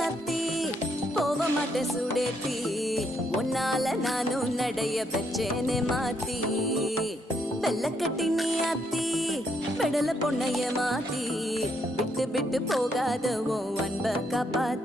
ராசாத்தி போக மாட்டேன் சுடேத்தி உன்னால நானும் நடைய பெற்றேனே மாத்தி வெள்ளக்கட்டி நீ ஆத்தி பெடல பொண்ணைய மாத்தி விட்டு விட்டு போகாத உன் அன்ப காப்பாத்தி